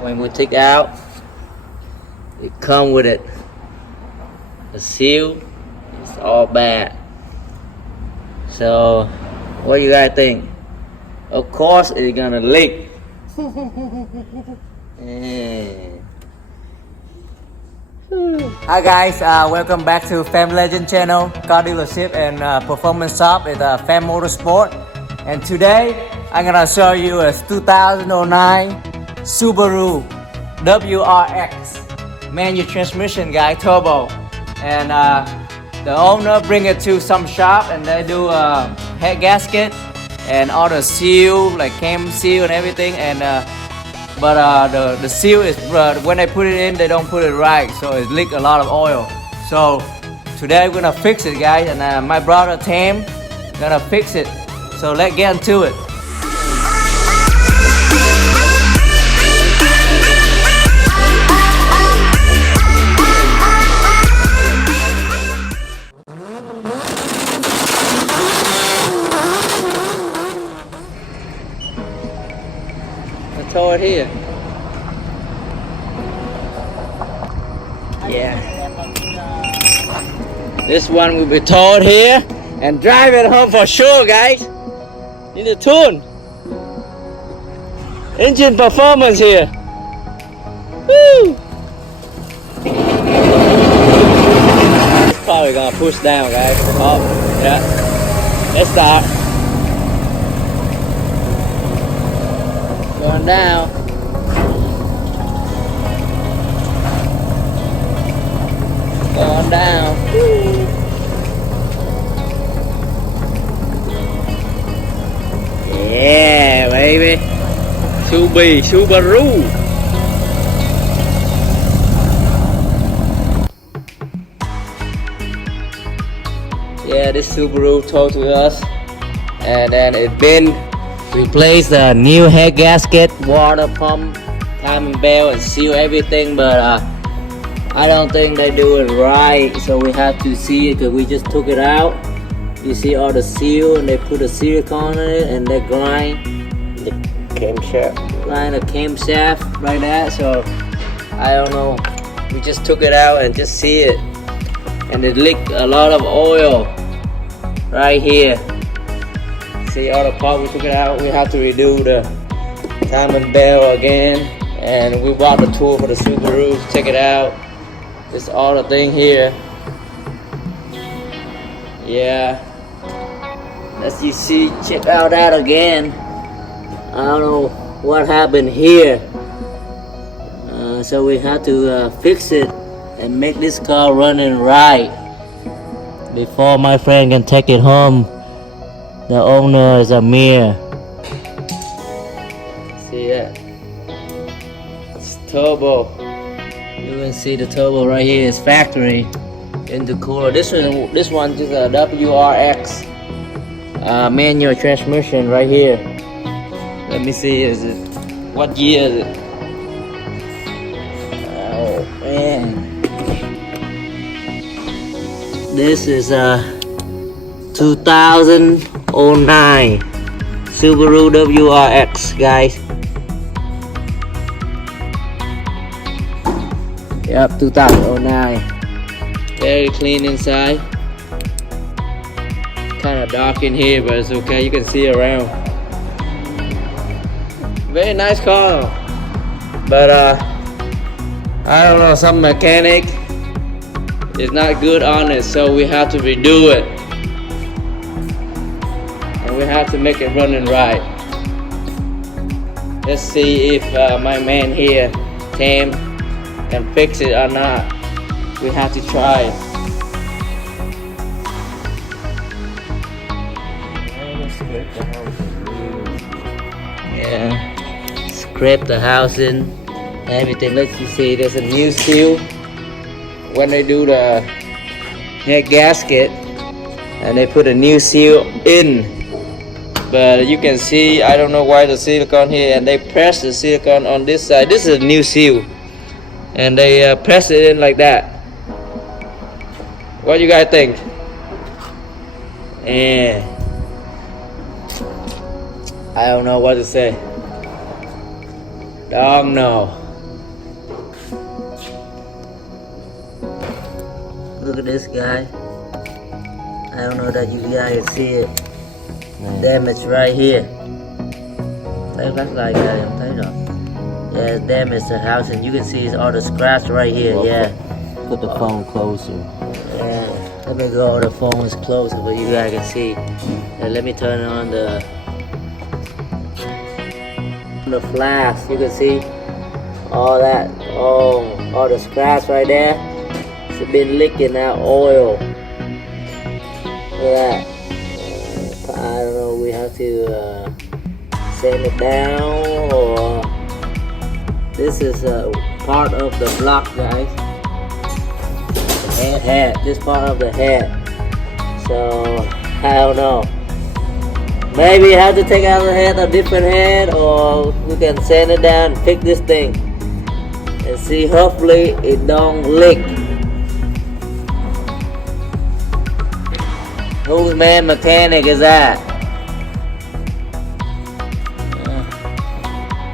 When we take out, it come with it. The seal is all bad. So, what do you guys think? Of course, it's gonna leak. Hi guys, welcome back to Pham Legend channel, car dealership and performance shop at Pham Motorsport. And today I'm gonna show you a 2009 Subaru WRX manual transmission, guy, turbo. And the owner bring it to some shop and they do a head gasket and all the seal, like cam seal and everything. And but the seal is when they put it in, they don't put it right, so it leak a lot of oil. So today we're gonna fix it, guys, and my brother Pham gonna fix it. So let's get into it. I tore it here. Yeah. This one will be towed here and drive it home for sure, guys. Need to tune. Engine performance here. Woo! It's probably gonna push down, guys. Oh, yeah. Let's start. Going down. Going down. Woo. Yeah, baby. Subaru. Yeah, this Subaru told to us, and then it been replaced the new head gasket, water pump, timing belt, and seal everything, but I don't think they do it right, so we have to see it because we just took it out. You see all the seal, and they put a silicone in it, and they grind the camshaft like that. So I don't know. We just took it out and just see it, and it leaked a lot of oil right here. See all the part we took it out. We have to redo the timing belt again, and we bought the tool for the Subaru to take it out. It's all the thing here. Yeah. As you see, check out that again. I don't know what happened here. So we have to fix it and make this car running right before my friend can take it home. The owner is a mirror. See that? It's turbo. You can see the turbo right here is factory in the cooler. This one is a WRX manual transmission right here. Let me see, is it what year is it? Oh man, this is a 2009 Subaru WRX, guys. Yep, 2009. Very clean inside. Kind of dark in here, but it's okay. You can see around. Very nice car, but I don't know. Some mechanic is not good on it, so we have to redo it, and we have to make it running right. Let's see if my man here, Pham, can fix it or not. We have to try it. Yeah, scrape the housing, everything. Let's see, there's a new seal when they do the head gasket, and they put a new seal in. But you can see, I don't know why the silicone here, and they press the silicone on this side. This is a new seal, and they press it in like that. What do you guys think? Yeah, I don't know what to say. Don't know. Look at this guy. I don't know that you guys can see it. Damage right here. Thấy flashlight ra em thấy rồi. Yeah, damage the house and you can see all the scratch right here. Yeah. Put the phone closer. Yeah. Let me go. The phone is closer, but you guys can see. And let me turn on the flash. You can see all that. Oh, all the scratch right there. It's been leaking out oil. Look at that. I don't know. We have to sand it down, or this is part of the block, guys. The head. This part of the head. So I don't know. Maybe you have to take out the head, a different head, or we can sand it down, fix this thing, and see. Hopefully it don't leak. Whose man mechanic is that?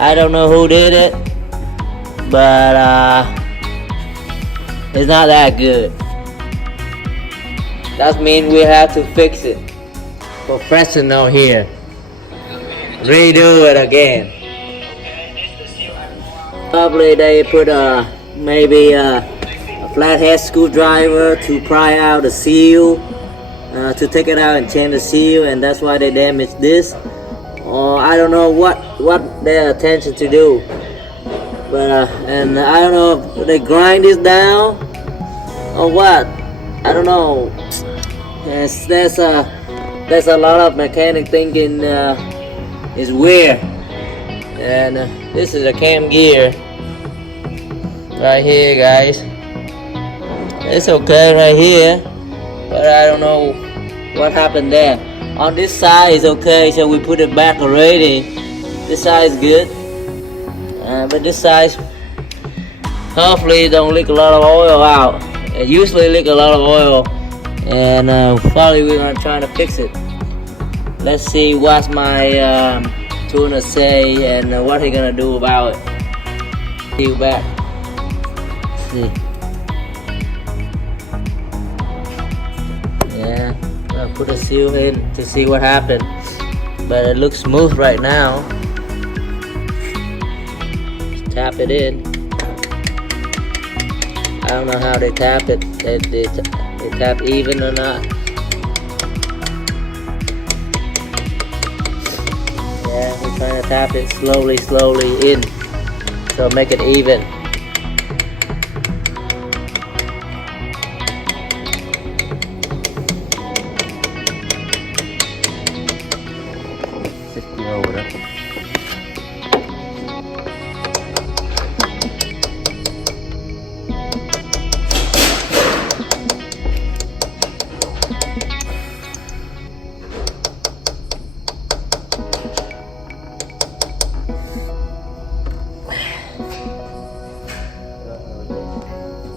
I don't know who did it, but it's not that good. That means we have to fix it. Professional here. Redo it again. Probably they put maybe a flathead screwdriver to pry out the seal, to take it out and change the seal, and that's why they damaged this. Or I don't know what their intention to do. But and I don't know if they grind this down or what. I don't know. Yes, there's a lot of mechanic thinking is weird. And this is a cam gear right here, guys. It's okay right here, but I don't know what happened there. On this side is okay, so we put it back already. This side is good, but this side, hopefully it don't leak a lot of oil out. It usually leak a lot of oil, and probably we're gonna try to fix it. Let's see what my tuner say and what he gonna do about it. See you back. Let's see. Yeah, I'll put a seal in to see what happened, but it looks smooth right now. Just tap it in. I don't know how they tap it. They tap even or not. Yeah, we're trying to tap it slowly in, so make it even.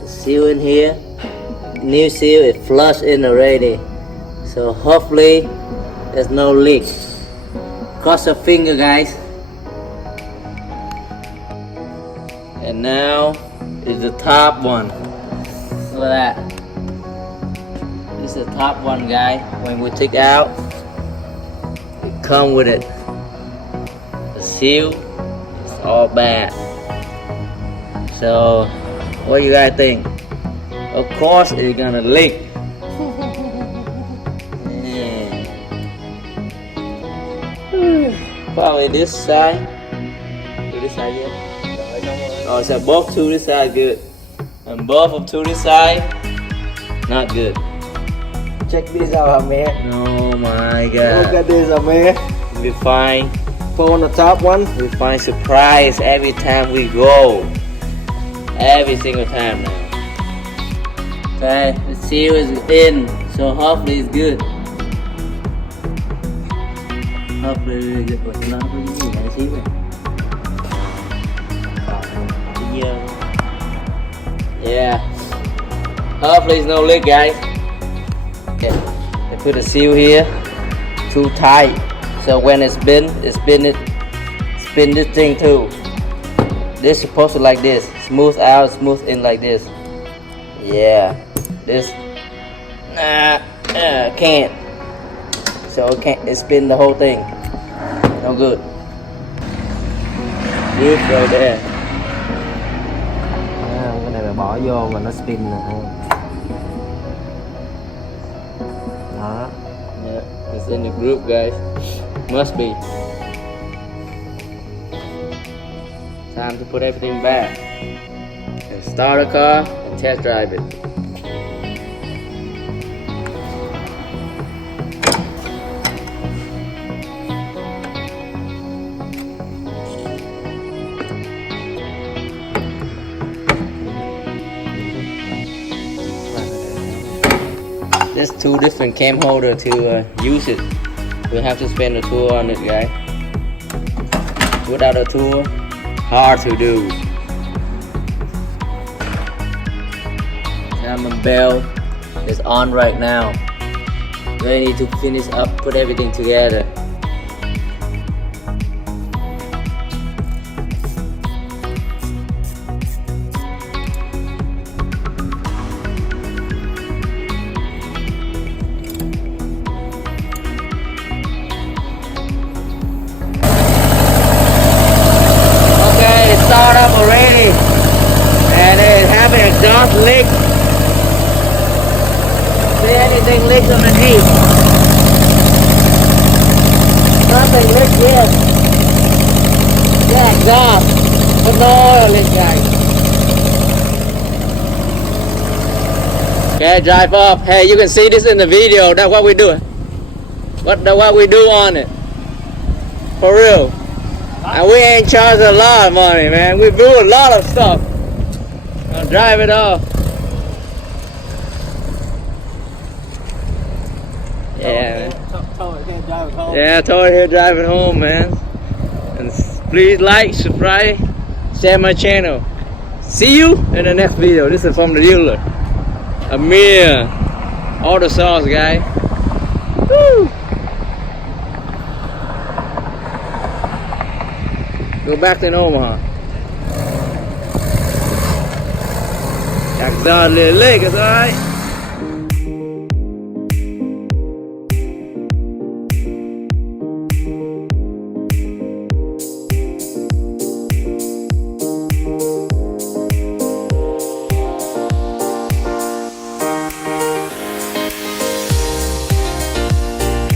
Seal in here, new seal, it flush in already, so hopefully there's no leak. Cross your finger, guys. And now is the top one. Look at that. This is the top one, guys. When we take out, it come with it. The seal is all bad. So what do you guys think? Of course it's gonna leak. Yeah. Probably this side. To this side, yeah. Oh, so both to this side good, and both of to this side not good. Check this out, man. Oh my god. Look at this, man. We find Pull on the top one. we find surprise every time we go. Every single time now. Okay, the seal is in, so hopefully it's good. Hopefully it's good. What's not really good? I see it. Yeah. Hopefully it's no leak, guys. Okay. They put the seal here too tight, so when it's spin this thing too. This is supposed to like this, smooth out, smooth in like this. Yeah. this can't. So it spin the whole thing. No good. Roof right there. Cái này là bỏ vô mà nó spin nè. Đó. Yeah, it's in the group, guys. Must be. Time to put everything back and start a car and test drive it. There's two different cam holder to use it. We have to spend a tool on it, guys. Without a tool, hard to do. Salmon bell is on right now. We need to finish up, put everything together. Start up already, and it have an exhaust leak. See anything leaks underneath? Nothing leaks yet. Yeah, exhaust, but no oil leak, guys. Okay, drive off. Hey, you can see this in the video. That's what we do. What we do on it. For real. And we ain't charged a lot of money, man. We do a lot of stuff. I'll drive it off. Yeah, man. Yeah, Tori here driving home, man. And please like, subscribe, share my channel. See you in the next video. This is from the dealer. Amir. All the sauce, guy. Woo! Go back to Omaha. Exhaust little leg, it's alright.